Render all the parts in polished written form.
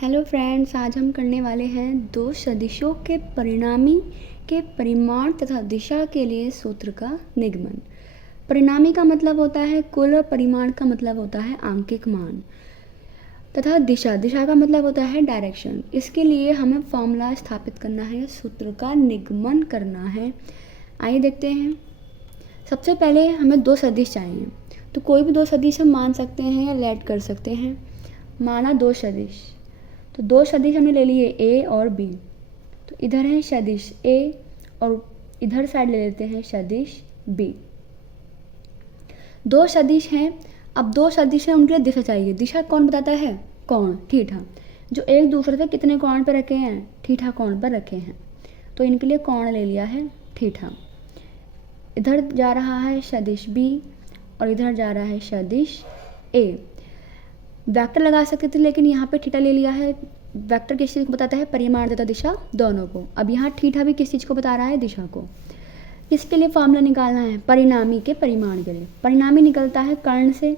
Hello friends, आज हम करने वाले हैं दो सदिशों के परिणामी के परिमाण तथा दिशा के लिए सूत्र का निगमन। परिणामी का मतलब होता है कुल और परिमाण का मतलब होता है आंकिक मान तथा दिशा का मतलब होता है डायरेक्शन। इसके लिए हमें फॉर्मूला स्थापित करना है, सूत्र का निगमन करना है। आइए देखते हैं। सबसे पहले हमें दो सदिश चाहिए, तो कोई भी दो सदिश हम मान सकते हैं या लेट कर सकते हैं। माना दो सदिश, तो दो सदिश हमने ले लिए ए और बी। तो इधर है सदिश ए और इधर साइड ले लेते हैं सदिश बी। दो सदिश हैं। अब दो सदिश हैं, उनके लिए दिशा चाहिए। दिशा कौन बताता है? कोण, थीटा, जो एक दूसरे से कितने कोण पर रखे हैं? थीटा कोण पर रखे हैं। तो इनके लिए कोण ले लिया है थीटा। इधर जा रहा है सदिश बी और इधर जा रहा है सदिश ए। वेक्टर लगा सकते थे, लेकिन यहाँ पे थीटा ले लिया है। वेक्टर किस चीज़ को बताता है? परिमाण तथा दिशा दोनों को। अब यहाँ थीटा भी किस चीज़ को बता रहा है? दिशा को। इसके लिए फॉर्मूला निकालना है परिणामी के परिमाण के लिए। परिणामी निकलता है कर्ण से,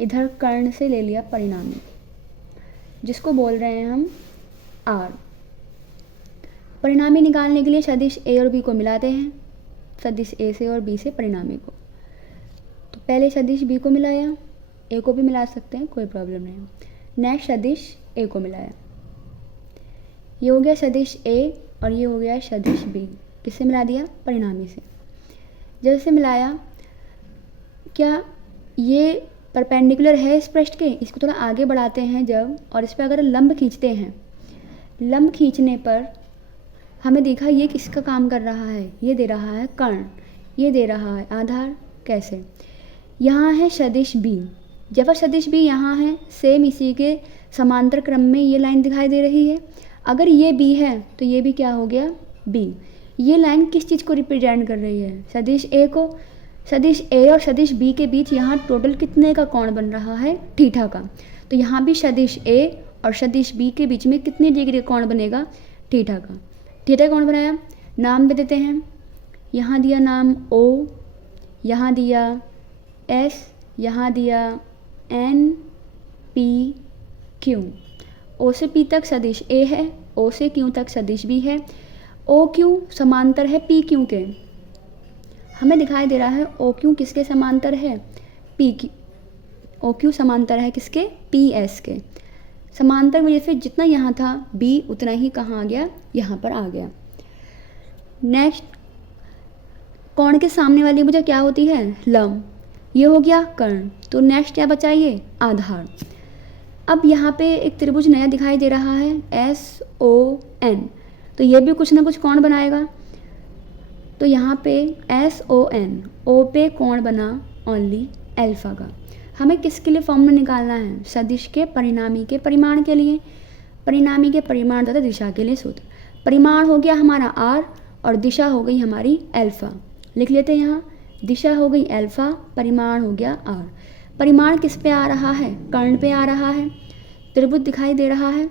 इधर कर्ण से ले लिया परिणामी, जिसको बोल रहे हैं हम आर। परिणामी निकालने के लिए सदिश ए और बी को मिलाते हैं, सदिश ए से और बी से परिणामी को। तो पहले सदिश बी को मिलाया, ए को भी मिला सकते हैं, कोई प्रॉब्लम नहीं। नेक्स्ट सदिश ए को मिलाया, ये हो गया सदिश ए और ये हो गया सदिश बी। किससे मिला दिया? परिणामी से। जैसे मिलाया, क्या ये परपेंडिकुलर है इस पृष्ठ के? इसको थोड़ा आगे बढ़ाते हैं जब, और इस पर अगर लंब खींचते हैं, लंब खींचने पर हमें देखा ये किसका काम कर रहा है? ये दे रहा है कर्ण, ये दे रहा है आधार। कैसे? यहाँ है सदिश बी, जब सदिश बी यहाँ है, सेम इसी के समांतर क्रम में ये लाइन दिखाई दे रही है। अगर ये बी है तो ये भी क्या हो गया? बी। ये लाइन किस चीज़ को रिप्रेजेंट कर रही है? सदिश ए को। सदिश ए और सदिश बी के बीच यहाँ टोटल कितने का कोण बन रहा है? थीटा का। तो यहाँ भी सदिश ए और सदिश बी के बीच में कितने डिग्री कोण बनेगा? थीटा का। थीटा कौन बनाया? नाम दे देते हैं। यहाँ दिया नाम ओ, यहाँ दिया एस, यहाँ दिया एन पी क्यू। ओ से पी तक सदिश ए है, ओ से क्यू तक सदिश बी है। ओ क्यू समांतर है पी क्यू के। हमें दिखाई दे रहा है ओ क्यू किसके समांतर है? P Q. ओ क्यू समांतर है किसके? पी एस के। समांतर वजह से जितना यहाँ था बी उतना ही कहाँ आ गया? यहाँ पर आ गया। नेक्स्ट, कोण के सामने वाली भुजा क्या होती है? लंब। ये हो गया कर्ण। तो नेक्स्ट क्या बचा? ये आधार। अब यहाँ पे एक त्रिभुज नया दिखाई दे रहा है, एस ओ एन। तो ये भी कुछ ना कुछ कोण बनाएगा। तो यहाँ पे एस ओ एन, ओ पे कोण बना ओनली अल्फा का। हमें किसके लिए फॉर्मूला निकालना है? सदिश के परिणामी के परिमाण के लिए। परिणामी के परिमाण तथा दिशा के लिए सूत्र। परिमाण हो गया हमारा आर और दिशा हो गई हमारी अल्फा। लिख लेते हैं यहाँ, दिशा हो गई अल्फा, परिमाण हो गया आर। परिमाण किस पे आ रहा है? कर्ण पे आ रहा है। त्रिभुज दिखाई दे रहा है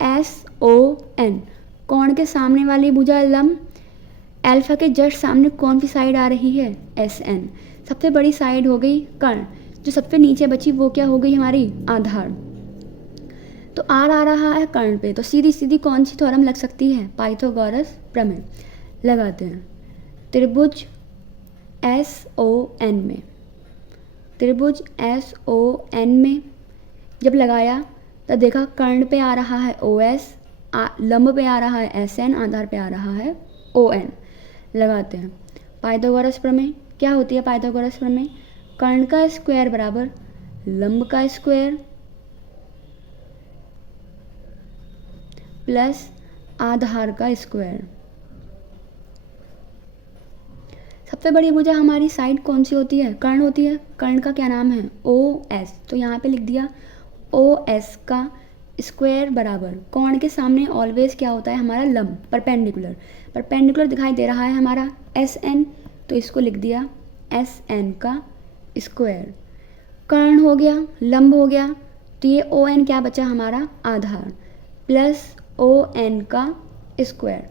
एस ओ एन। कोण के सामने वाली भुजा लंब, अल्फा के जस्ट सामने कौन सी साइड आ रही है? S N. सबसे बड़ी साइड हो गई कर्ण, जो सबसे नीचे बची वो क्या हो गई? हमारी आधार। तो आर आ रहा है कर्ण पे, तो सीधी सीधी कौन सी थ्योरम लग सकती है? पाइथागोरस प्रमेय लगाते हैं। त्रिभुज एस ओ एन में, त्रिभुज एस ओ एन में जब लगाया तो देखा कर्ण पे आ रहा है ओ एस, लंब पे आ रहा है एस एन, आधार पे आ रहा है ओ एन। लगाते हैं पाइथागोरस प्रमेय। क्या होती है पाइथागोरस प्रमेय? कर्ण का स्क्वायर बराबर लंब का स्क्वायर प्लस आधार का स्क्वायर। सबसे बड़ी भुजा हमारी साइड कौन सी होती है? कर्ण होती है। कर्ण का क्या नाम है? O S. तो यहाँ पे लिख दिया ओ एस का स्क्वायर बराबर, कोण के सामने ऑलवेज क्या होता है? हमारा लंब, परपेंडिकुलर। परपेंडिकुलर दिखाई दे रहा है हमारा एस एन, तो इसको लिख दिया एस एन का स्क्वायर। कर्ण हो गया, लंब हो गया, तो ये ओ एन क्या बचा? हमारा आधार, प्लस ओ एन का स्क्वायर।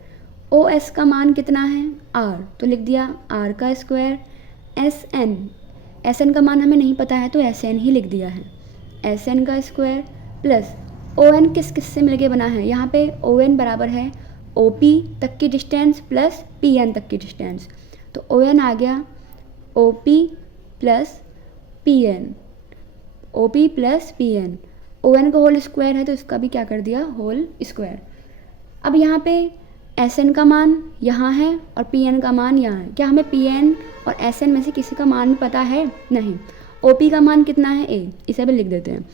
ओ एस का मान कितना है? आर, तो लिख दिया आर का स्क्वायर। एस एन का मान हमें नहीं पता है, तो एस एन ही लिख दिया है। एस एन का स्क्वायर प्लस ओ एन किस किस से मिलके बना है, यहाँ पे ओ एन बराबर है ओ पी तक की डिस्टेंस प्लस पी एन तक की डिस्टेंस। तो ओ एन आ गया O P plus P N, O P plus P N. O N का होल स्क्वायर है तो इसका भी क्या कर दिया, होल स्क्वायर। अब यहाँ पे एस एन का मान यहाँ है और पी एन का मान यहाँ है। क्या हमें पी एन और एस एन में से किसी का मान भी पता है? नहीं। ओ पी का मान कितना है, ए, इसे भी लिख देते हैं।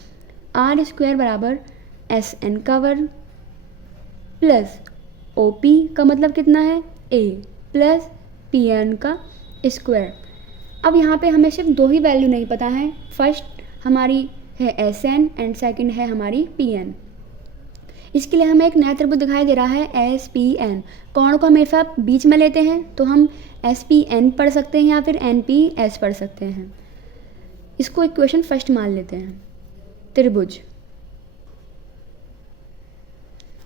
आर स्क्वायर बराबर एस एन का वर्ग प्लस ओ पी का मतलब कितना है, ए, प्लस पी एन का स्क्वायर। अब यहाँ पे हमें सिर्फ दो ही वैल्यू नहीं पता है, फर्स्ट हमारी है एस एन एंड सेकेंड है हमारी पी एन। इसके लिए हमें एक नया त्रिभुज दिखाई दे रहा है एस पी एन। कोण को हमेशा बीच में लेते हैं तो हम एस पी एन पढ़ सकते हैं या फिर एन पी एस पढ़ सकते हैं। इसको इक्वेशन फर्स्ट मान लेते हैं। त्रिभुज,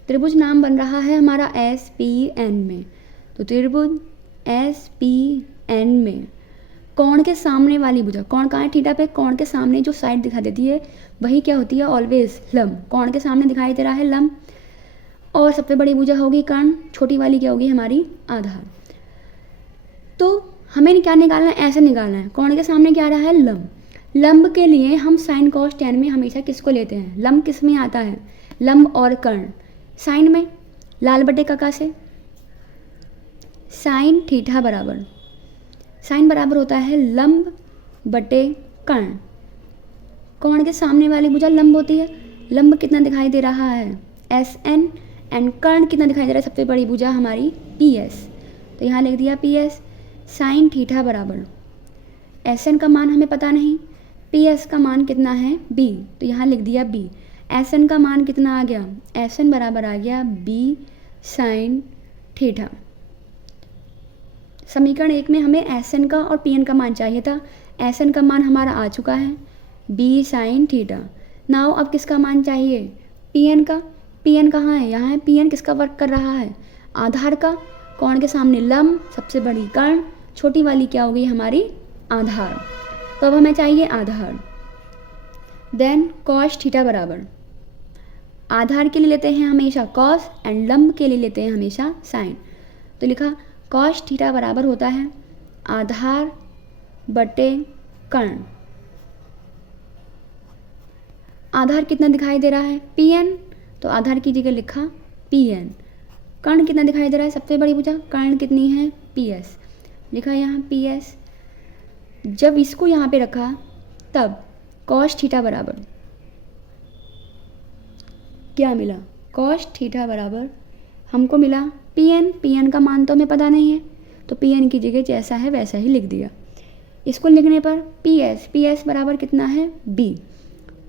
त्रिभुज नाम बन रहा है हमारा एस पी एन में। तो त्रिभुज एस पी एन में कोण के सामने वाली भुजा, कोण कहाँ है, थीटा पे, कोण के सामने जो साइड दिखा देती है वही क्या होती है, ऑलवेज लंब। कोण के सामने दिखाई दे रहा है लंब, और सबसे बड़ी भुजा होगी कर्ण, छोटी वाली क्या होगी हमारी आधार। तो हमें क्या निकालना है, ऐसे निकालना है। कोण के सामने क्या आ रहा है, लंब। लंब के लिए हम साइन कॉस टेन में हमेशा किसको लेते हैं, लंब किस में आता है, लंब और कर्ण। साइन में लाल बटे कका से साइन थीटा बराबर, साइन बराबर होता है लंब बटे कर्ण। कोण के सामने वाली भुजा लंब होती है, लंब कितना दिखाई दे रहा है, एस एन, एंड कर्ण कितना दिखाई दे रहा है, सबसे बड़ी भुजा हमारी पी एस। तो यहाँ लिख दिया पी एस। साइन थीटा बराबर एस एन का मान हमें पता नहीं, पी एस का मान कितना है बी, तो यहाँ लिख दिया बी। एस एन का मान कितना आ गया, एस एन बराबर आ गया बी साइन थीटा। समीकरण एक में हमें एस एन का और पी एन का मान चाहिए था, एस एन का मान हमारा आ चुका है बी साइन थीटा। नाउ अब किसका मान चाहिए, पी एन का। पी एन कहाँ है, यहाँ है। पी एन किसका वर्क कर रहा है, आधार का। कोण के सामने लंब, सबसे बड़ी कर्ण, छोटी वाली क्या होगी हमारी आधार। तो अब हमें चाहिए आधार। देन कॉस थीटा बराबर, आधार के लिए लेते हैं हमेशा कॉस एंड लंब के लिए लेते हैं हमेशा साइन। तो लिखा कॉस थीटा बराबर होता है आधार बटे कर्ण। आधार कितना दिखाई दे रहा है, पी एन, तो आधार की जगह लिखा पी एन। कर्ण कितना दिखाई दे रहा है, सबसे बड़ी भुजा, कर्ण कितनी है पी एस, लिखा यहाँ पी एस। जब इसको यहाँ पे रखा तब कॉस थीटा बराबर क्या मिला, कॉस थीटा बराबर हमको मिला पी एन। पी एन का मान तो हमें पता नहीं है, तो पी एन की जगह जैसा है वैसा ही लिख दिया। इसको लिखने पर पी एस बराबर कितना है बी,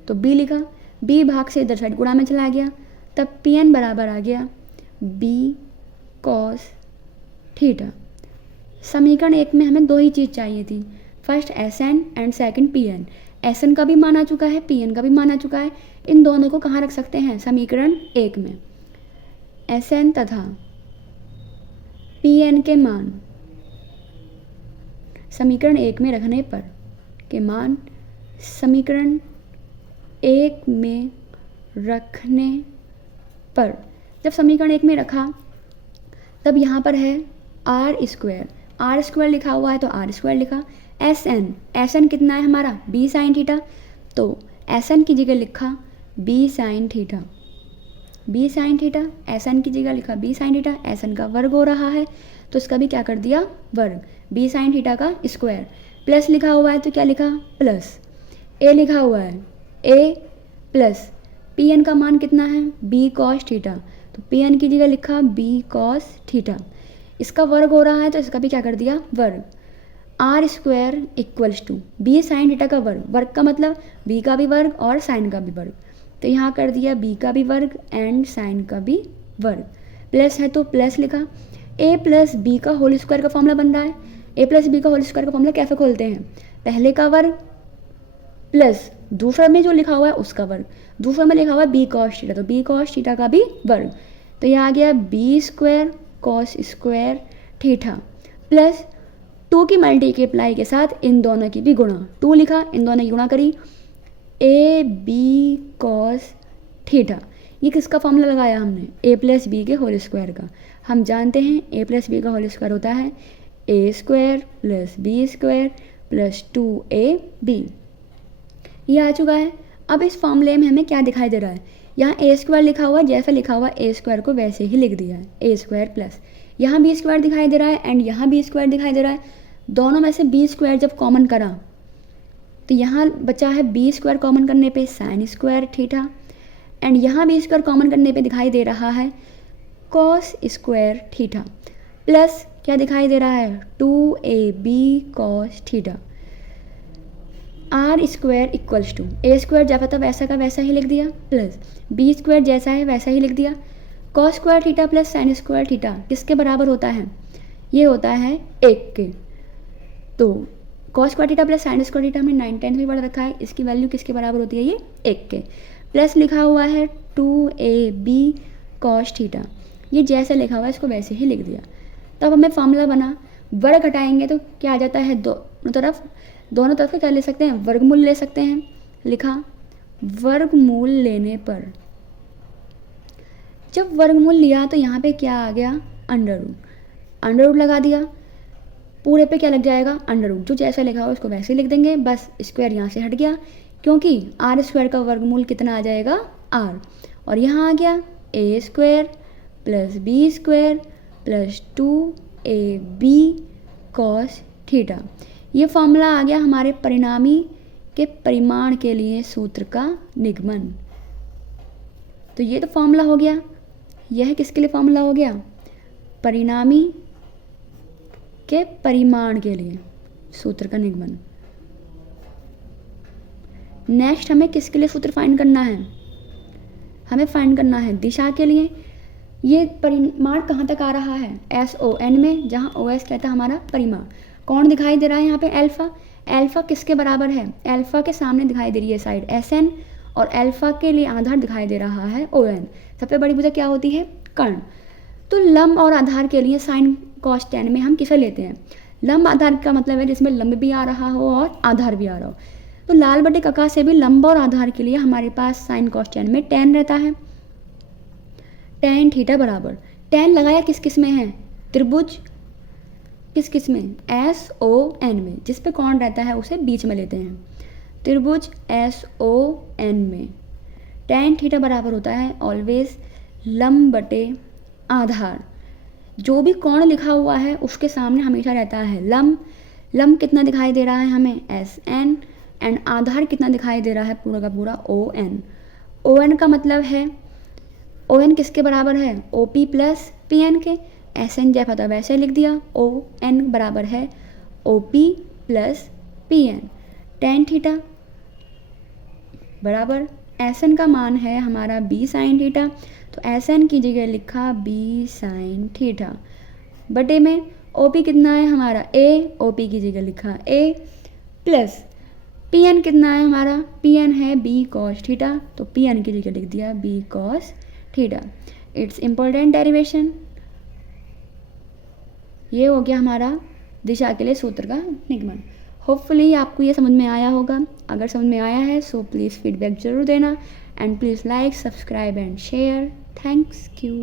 तो बी लिखा। बी भाग से इधर साइड गुणा में चला गया, तब पी एन बराबर आ गया बी कॉस थीटा। समीकरण एक में हमें दो ही चीज़ चाहिए थी, first S N and second P N. S N का भी मान आ चुका है, पी एन का भी मान आ चुका है। इन दोनों को कहाँ रख सकते हैं, समीकरण एक में। एस एन तथा पी एन के मान समीकरण एक में रखने पर के मान समीकरण एक में रखने पर, जब समीकरण एक में रखा तब यहाँ पर है आर स्क्वायर लिखा हुआ है तो आर स्क्वायर लिखा। एस एन कितना है हमारा बी साइन थीटा, तो एस एन की जगह लिखा B sine theta, B sine theta. S N की जगह लिखा B sine theta, S N का वर्ग हो रहा है तो इसका भी क्या कर दिया वर्ग, बी साइन थीटा का स्क्वायर। प्लस लिखा हुआ है तो क्या लिखा प्लस, ए लिखा हुआ है ए प्लस। पी एन का मान कितना है बी कॉस थीटा, तो पी एन की जगह लिखा बी कॉस थीटा। इसका वर्ग हो रहा है तो इसका भी क्या कर दिया वर्ग। R square equals to B sine theta का वर्ग, वर्ग का मतलब बी का भी वर्ग और साइन का भी वर्ग, तो यहाँ कर दिया बी का भी वर्ग एंड साइन का भी वर्ग। प्लस है तो प्लस लिखा। ए प्लस बी का होल स्क्वायर का फॉर्मूला बन रहा है। ए प्लस बी का होल स्क्वायर का फॉर्मूला कैसे खोलते हैं, पहले का वर्ग प्लस दूसरा में जो लिखा हुआ है उसका वर्ग, दूसरा में लिखा हुआ है बी कॉस थीटा तो बी कॉस थीटा का भी वर्ग। तो यहाँ आ गया B square cos square theta plus 2 की मल्टीप्लाई के साथ इन दोनों की भी गुणा, 2 लिखा, इन दोनों की गुणा करी ए बी कॉस थीटा। ये किसका फॉर्मूला लगाया हमने, ए प्लस बी के होल स्क्वायर का। हम जानते हैं ए प्लस बी का होल स्क्वायर होता है A square plus B square plus 2ab। ये आ चुका है। अब इस फॉर्मूले में हमें क्या दिखाई दे रहा है, यहाँ ए स्क्वायर लिखा हुआ, जैसा लिखा हुआ ए स्क्वायर को वैसे ही लिख दिया है, ए स्क्वायर प्लस यहाँ बी स्क्वायर दिखाई दे रहा है एंड यहाँ बी स्क्वायर दिखाई दे रहा है। दोनों में से बी स्क्वायर जब कॉमन करा तो यहाँ बचा है बी स्क्वायर कॉमन करने पे साइन स्क्वायर थीटा एंड यहाँ बी स्क्वायर कॉमन करने पे दिखाई दे रहा है कॉस स्क्वायर थीटा प्लस क्या दिखाई दे रहा है 2ab cos theta. R square equals to A square जैसा था वैसा का वैसा ही लिख दिया प्लस बी स्क्वायर जैसा है वैसा ही लिख दिया। Cos square theta plus sine square theta किसके बराबर होता है, ये होता है 1 के। तो cos square theta plus sine square theta में 9 10 भी पढ़ रखा है, इसकी वैल्यू किसके बराबर होती है, ये 1 के। प्लस लिखा हुआ है 2ab कॉस थीटा, ये जैसे लिखा हुआ है इसको वैसे ही लिख दिया। तब हमें फॉर्मूला बना, वर्ग हटाएंगे तो क्या आ जाता है, दोनों तरफ क्या ले सकते हैं, वर्गमूल ले सकते हैं। लिखा वर्गमूल लेने पर, जब वर्गमूल लिया तो यहाँ पे क्या आ गया, अंडर रूट लगा दिया, पूरे पे क्या लग जाएगा, अंडर रूट, जो जैसा लिखा हो उसको वैसे ही लिख देंगे। बस स्क्वायर यहाँ से हट गया क्योंकि आर स्क्वायर का वर्गमूल कितना आ जाएगा, आर, और यहाँ आ गया A square plus B square plus 2ab cos theta. ये फॉर्मूला आ गया हमारे परिणामी के परिमाण के लिए सूत्र का निगमन। तो ये तो फॉर्मूला हो गया, यह किसके लिए फॉर्मूला हो गया, परिणामी के परिमाण के लिए सूत्र का निगमन। नेक्स्ट हमें किसके लिए सूत्र फाइंड करना है, हमें फाइंड करना है दिशा के लिए। ये परिमाण कहाँ तक आ रहा है, SON में, जहाँ OS कहता है हमारा परिमाण। कौन दिखाई दे रहा है यहाँ पे, अल्फा। अल्फा किसके बराबर है, अल्फा के सामने दिखाई दे रही है साइड SN और अल्फा के लिए आधार दिखाई दे रहा है ON। सबसे बड़ी भुजा क्या होती है, कर्ण। तो लंब और आधार के लिए साइन कॉस tan में हम किसे लेते हैं, लंब आधार का मतलब है जिसमें लंब भी आ रहा हो और आधार भी आ रहा हो। तो लाल बटे कका से भी लंब और आधार के लिए हमारे पास साइन कॉस tan में tan रहता है। tan थीटा बराबर, tan लगाया किस किस में है, त्रिभुज किस किस में, SON में, जिस पे कौन रहता है उसे बीच में लेते हैं, त्रिभुज SON में। tan थीटा बराबर होता है ऑलवेज लंब बटे आधार, जो भी कोण लिखा हुआ है उसके सामने हमेशा रहता है लंब। लंब कितना दिखाई दे रहा है हमें, SN, एंड आधार कितना दिखाई दे रहा है पूरा का पूरा ON। ON का मतलब है, ON किसके बराबर है, OP प्लस PN के। SN जैसा था वैसे लिख दिया, ON बराबर है OP plus PN। tan theta बराबर SN का मान है हमारा B साइन थीटा, तो SN की जगह लिखा B साइन थीटा बटे में OP कितना है हमारा A, OP की जगह लिखा A प्लस PN कितना है हमारा, PN है B cos थीटा, तो PN की जगह लिख दिया B cos theta. It's important derivation. ये हो गया हमारा दिशा के लिए सूत्र का निगमन। होपफुली आपको ये समझ में आया होगा। अगर समझ में आया है सो प्लीज़ फीडबैक ज़रूर देना and please like, subscribe and share. Thanks you.